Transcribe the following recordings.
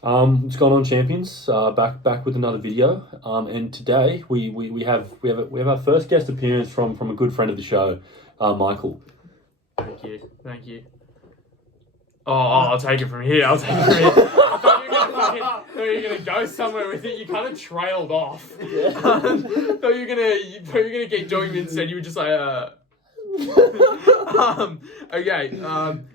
What's going on, champions? Back with another video. And today we have our first guest appearance from a good friend of the show, Michael. Thank you. Oh, I'll take it from here. I thought you were gonna go somewhere with it. You kind of trailed off. Yeah. Thought you were gonna keep doing it instead. You were just like, Okay.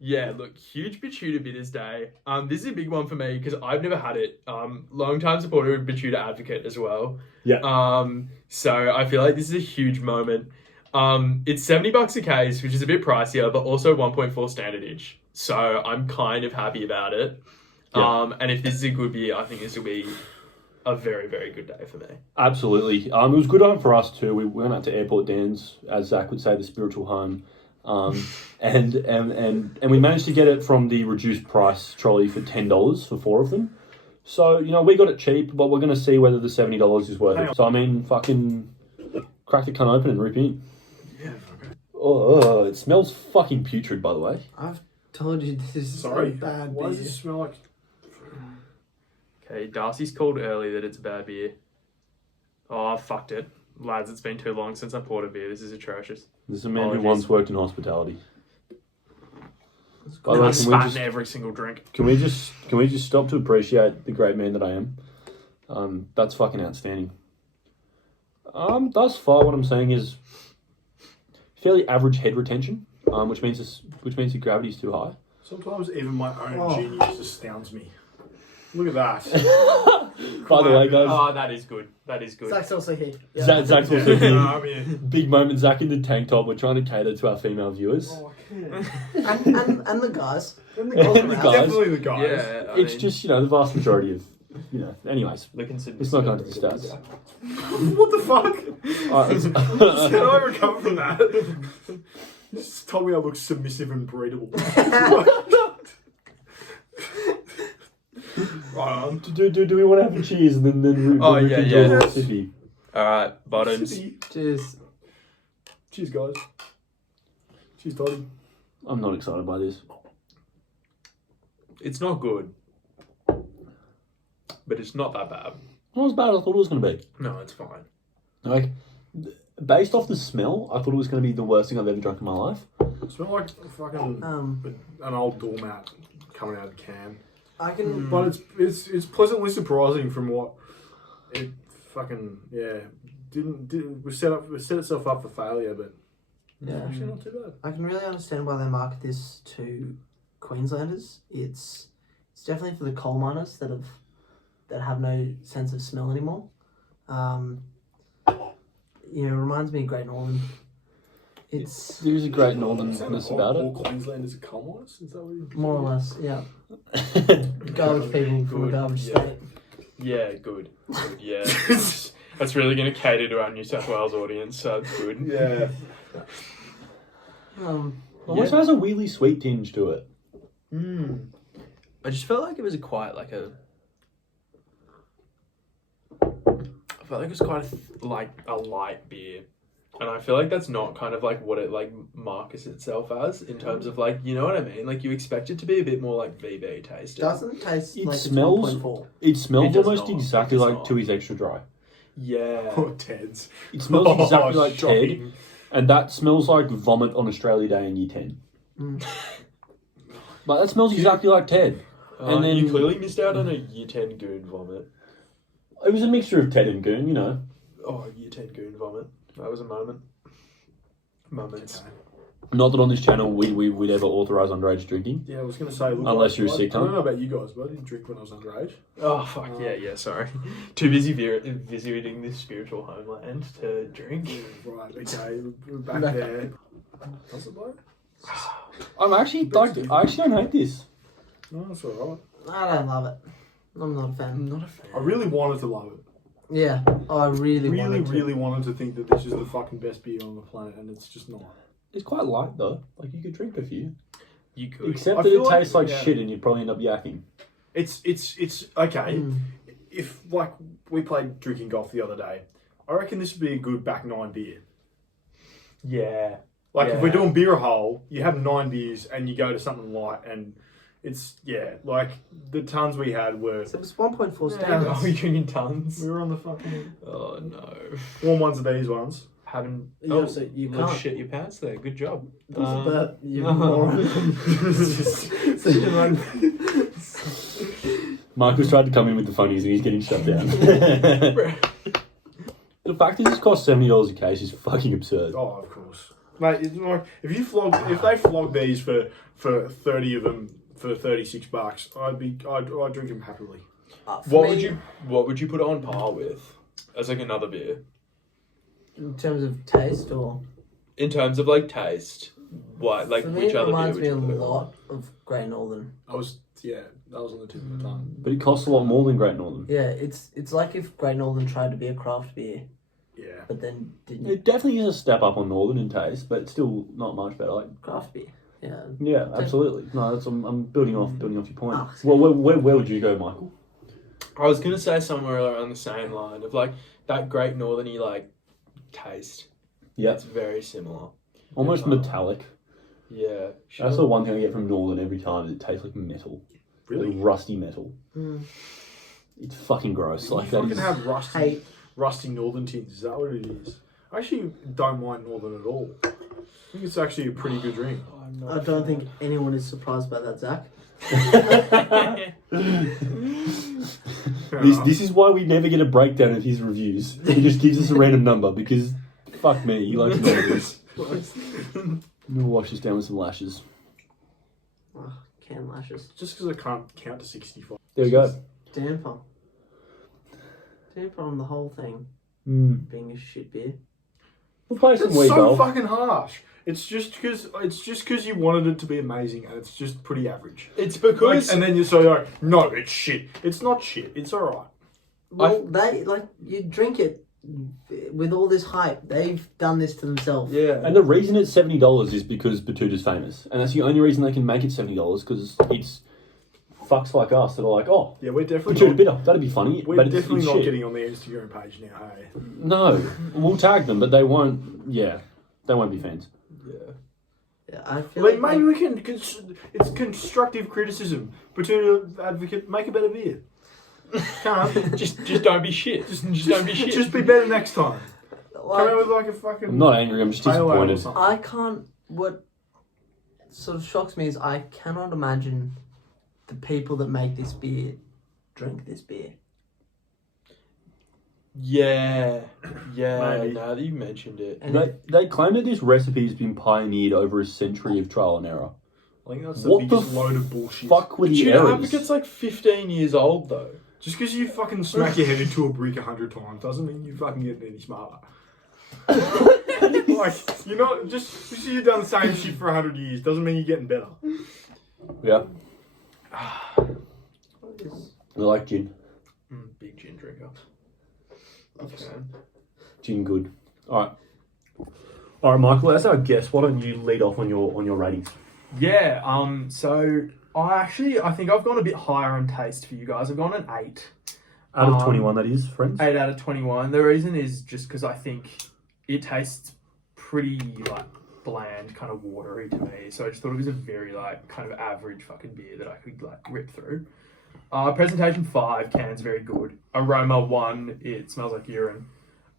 Yeah. Look, huge Betoota Bitters Day. This is a big one for me because I've never had it. Long time supporter of Betoota Advocate as well. Yeah. So I feel like this is a huge moment. It's $70 a case, which is a bit pricier, but also 1.4 standardage. So I'm kind of happy about it. Yeah. And if this is a good beer, I think this will be a very, very good day for me. Absolutely. It was a good home for us too. We went out to Airport Dan's, as Zach would say, the spiritual home. And we managed to get it from the reduced price trolley for $10 for 4 of them. So, we got it cheap, but we're going to see whether the $70 is worth it. So, fucking crack the can open and rip in. Yeah, okay. Oh, it smells fucking putrid, by the way. I've told you this is a bad Why beer. does it smell like... Okay, Darcy's called early that it's a bad beer. Oh, I fucked it. Lads, it's been too long since I poured a beer. This is atrocious. This is a man who once worked in hospitality. By the And way, I spat in every single drink. Can we just stop to appreciate the great man that I am? That's fucking outstanding. Thus far, what I'm saying is fairly average head retention, which means the gravity's too high. Sometimes even my own genius astounds me. Look at that. By the way, guys. Oh, that is good. That is good. Zach's also here. Yeah. Zach's also here. I'm here. Big moment, Zach in the tank top. We're trying to cater to our female viewers. Oh, I can't. and the guys. And the And the guys. Definitely the guys. Yeah, I It's mean, just, the vast majority of, anyways. It's not going to the stats. What the fuck? Alright, Can I recover from that? Just told me I look submissive and breedable. Right on. do we want to have a cheers and then Oh, we yeah, can do yeah. a little sippy? Alright, bottoms. Cheers. Cheers, guys. Cheers, Toddy. I'm not excited by this. It's not good. But it's not that bad. Not as bad as I thought it was going to be. No, it's fine. Like, based off the smell, I thought it was going to be the worst thing I've ever drunk in my life. It smells like fucking an old doormat coming out of the can. I can. But it's pleasantly surprising from what it fucking didn't set itself up for failure, but Yeah. actually not too bad. I can really understand why they market this to Queenslanders. It's definitely for the coal miners that have no sense of smell anymore. It reminds me of Great Northern. There's a great northernness about All it. Queenslanders are coal miners? Is that what you... More or less, yeah. Garbage people from a garbage state. Yeah, good. Good, yeah. That's really going to cater to our New South Wales audience, so it's good. Yeah. Almost has a weirdly sweet tinge to it. I just felt like it was I felt like it was quite a light beer. And I feel like that's not kind of like what it markets itself as in terms of you know what I mean? Like you expect it to be a bit more like VB tasting. Doesn't taste It like smells. it's 1.4. It smells It does almost not. exactly It does like not. Tooheys Extra Dry. Yeah. Oh, Ted's. It smells exactly like Ted, shocking. and that smells like vomit on Australia Day in Year 10. Like that smells exactly like Ted. And then you clearly missed out on a Year 10 goon vomit. it was a mixture of Ted and Goon, Oh, Year 10 goon vomit. That was a moment. Moments. Not that on this channel we'd ever authorise underage drinking. Yeah, I was going to say... Look, Unless you're a sick I don't cunt. know about you guys, but I didn't drink when I was underage. Oh, fuck. Yeah, sorry. Too busy visiting this spiritual homeland to drink. Right, okay, we're back there. Does it, though? I actually don't hate this. No, that's alright. I don't love it. I'm not a fan. I'm not a fan. I really wanted to love it. Yeah, I really wanted to. Really wanted to think that this is the fucking best beer on the planet, and it's just not. It's quite light though. Like you could drink a few. You could. Except I that feel it like- tastes like yeah. shit and you'd probably end up yakking. It's okay. If we played drinking golf the other day, I reckon this would be a good back 9 beer. Yeah. If we're doing beer hole, you have 9 beers and you go to something light, and It's like the tons we had were. So it was 1.4 Yeah. standards. Are we drinking tons? We were on the fucking Oh no. warm ones of these ones. Haven't. Yeah, Oh, so you little can't. shit your pants there. Good job. But you no. moron. So you run. Michael's tried to come in with the funnies and he's getting shut down. The fact that this costs $70 a case is fucking absurd. Oh, of course, mate. It's like if they flog these for 30 of them for $36, I'd drink them happily. What would you put it on par with as like another beer In terms of taste, or in terms of like taste? What like for me, which it other beer reminds would me you a put it on? lot of Great Northern. That was on the tip of the tongue. But it costs a lot more than Great Northern. Yeah, it's like if Great Northern tried to be a craft beer, Yeah. but then didn't. It definitely is a step up on Northern in taste, but it's still not much better. Like, Craft beer. Yeah. yeah, absolutely. No, that's I'm building off your point. Oh, Well, where would you go, Michael? I was gonna say somewhere around the same line of like that Great Northern-y like taste. Yeah, It's very similar. almost metallic. Yeah. Sure. That's the one thing I get from Northern every time. Is it tastes like metal, Really? like rusty metal. Mm. It's fucking gross. You Like that fucking is. have Hate. rusty Northern tins. Is that what it is? I actually don't mind Northern at all. I think it's actually a pretty good drink. I'm not I don't sure. think anyone is surprised by that, Zach. This is why we never get a breakdown of his reviews. He just gives us a random number because fuck me, he likes numbers. I'm gonna wash this down with some lashes. Oh, can lashes. Just because I can't count to 65. There we go. Damper. Damper on the whole thing being a shit beer. We'll play some It's Wii so golf. fucking harsh. It's just because you wanted it to be amazing, and it's just pretty average. It's because And then you're so like, no, it's shit. It's not shit. It's all right. Well, they like you drink it with all this hype. They've done this to themselves. yeah. And the reason it's $70 is because Betoota's famous, and that's the only reason they can make it $70 because it's fucks like us that are like, oh, Yeah, we're definitely Betoota not, bitter, that'd be funny. we're but it's definitely not shit. getting on the Instagram page now. Hey, No, we'll tag them, but they won't. Yeah, they won't be fans. Yeah, I feel like, like maybe we can. It's constructive criticism. Betoota Advocate, make a better beer. Can't just don't be shit. Just don't be shit. Just be better next time. Come out like, with like a fucking. I'm not angry. I'm just pale ale or disappointed. something. I can't. What sort of shocks me is I cannot imagine the people that make this beer drink this beer. Yeah. Maybe. Now that you mentioned it. And They claim that this recipe has been pioneered over a century of trial and error. I think that's What the the biggest load of bullshit. Fuck with the Betoota errors. Advocate's like 15 years old though. Just because you fucking smack your head into a brick 100 times doesn't mean you fucking get any smarter. Like, you're not just because you've done the same shit for 100 years doesn't mean you're getting better. Yeah, what is- I like gin. Big gin drinker. Obviously. Gin good. All right, Michael. As our guest, why don't you lead off on your ratings? Yeah, so I think I've gone a bit higher on taste for you guys. I've gone an 8. Out of 21, that is, friends. 8 out of 21. The reason is just because I think it tastes pretty, like, bland, kind of watery to me. So I just thought it was a very, like, kind of average fucking beer that I could, like, rip through. Presentation 5, can's very good. Aroma 1, it smells like urine.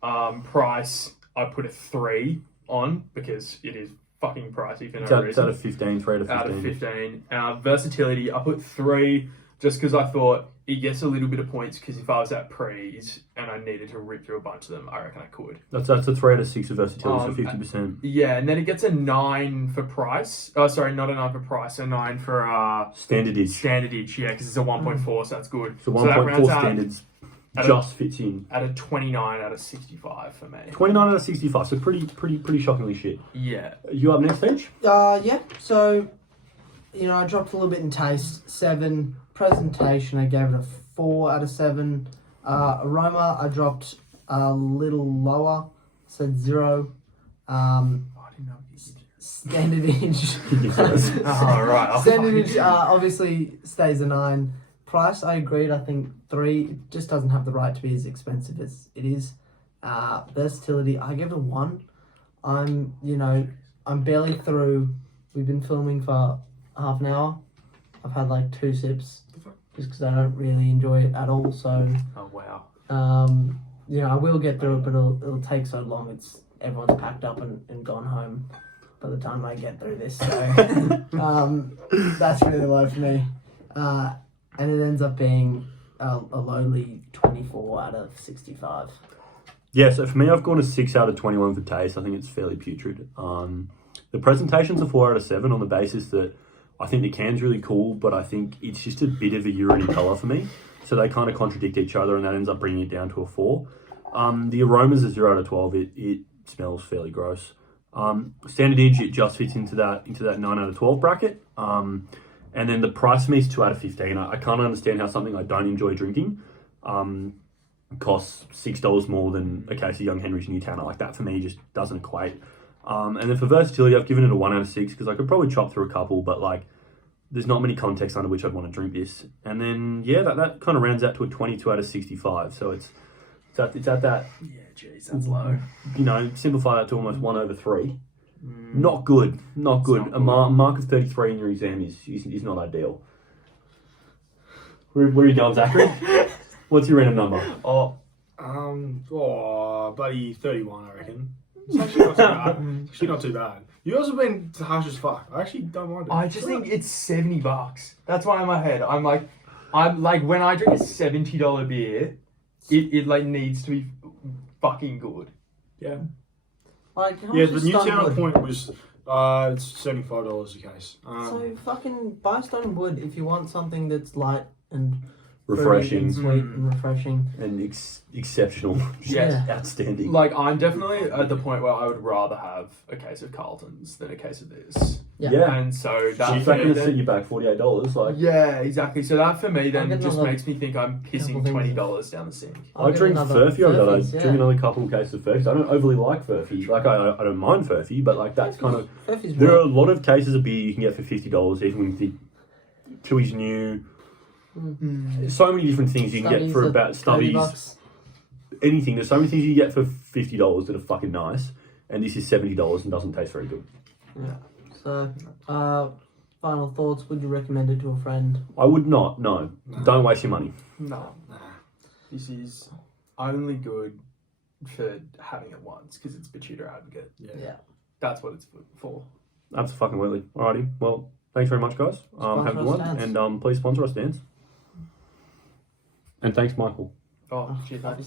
Price, I put a 3 on because it is fucking pricey for no It's reason. out of 15, 3 out of 15. Out of 15. Versatility, I put 3 just because I thought it gets a little bit of points because if I was at pre's and I needed to rip through a bunch of them, I reckon I could. That's a 3 out of 6 of versatility, so 50%. Yeah, and then it gets a 9 for price. Oh, sorry, not a 9 for price, a 9 for Standardage. standardage, yeah, because it's a 1.4, so that's good. So that 1.4 rounds out standards at just fits in. at a 29 out of 65 for me. 29 out of 65, so pretty shockingly shit. Yeah. You up next, Edge? Yeah. So, I dropped a little bit in taste. 7. Presentation, I gave it a 4 out of 7. Aroma, I dropped a little lower. Said 0. I didn't know you did. Standardage. Oh, right. Standardage obviously stays a 9. Price, I agreed. I think 3. It just doesn't have the right to be as expensive as it is. Versatility, I give it a 1. I'm barely through. We've been filming for half an hour. I've had like 2 sips just because I don't really enjoy it at all. So, Oh wow. you know, I will get through it, but it'll take so long. Everyone's packed up and gone home by the time I get through this. So, that's really low for me. And it ends up being a lowly 24 out of 65. Yeah, so for me, I've gone a 6 out of 21 for taste. I think it's fairly putrid. The presentation's a 4 out of 7 on the basis that I think the can's really cool, but I think it's just a bit of a urine colour for me. So they kind of contradict each other, and that ends up bringing it down to a 4. The aroma's a 0 out of 12. It smells fairly gross. Standard Edge, it just fits into that 9 out of 12 bracket. And then the price for me is 2 out of 15. I can't understand how something I don't enjoy drinking costs $6 more than a case of Young Henry's Newtowner. Like, that for me just doesn't equate. And then for versatility, I've given it a 1 out of 6 because I could probably chop through a couple, but like, there's not many contexts under which I'd want to drink this. And then, yeah, that kind of rounds out to a 22 out of 65. So it's at that, Yeah, jeez, that's low. you know, simplify that to almost 1 over 3. Not good. Not good. not A mark of 33 in your exam is not ideal. Where are you going, Zachary? What's your random number? Buddy, 31, I reckon. It's actually not too bad. It's actually not too bad. You guys have been harsh as fuck. I actually don't mind it. I just think it's $70. That's why in my head I'm like when I drink a $70 beer, it like needs to be fucking good. Yeah. Like, how Yeah, much the is Stone Newtown Wood? point was it's $75 a case. So fucking buy Stone Wood if you want something that's light and Refreshing fruity and sweet and refreshing. and exceptional. Yeah. Outstanding. Like, I'm definitely at the point where I would rather have a case of Carlton's than a case of this. Yeah. And so So that if that going to set you back $48, like, yeah, exactly. So that for me then get just another makes me think I'm pissing couple things. $20 down the sink. I'll I get drink another Furphy. I Furphy's, drink another couple of cases of Furphy. I don't overly like Furphy. Like, I don't mind Furphy, but like, that's kind of... Furphy's There are a right. lot of cases of beer you can get for $50, even with the Tooheys New. So many different things you can get for about Stubbies. Anything. There's so many things you get for $50 that are fucking nice, and this is $70 and doesn't taste very good. Yeah. So, final thoughts. Would you recommend it to a friend? I would not. No. Don't waste your money. No. This is only good for having it once because it's Betoota Advocate. Yeah. That's what it's for. Absolutely. Alrighty. Well, thanks very much, guys. Have a good one, Sponsor us, Stans. and please sponsor us, Stans. And thanks, Michael. Oh, cheers, mate.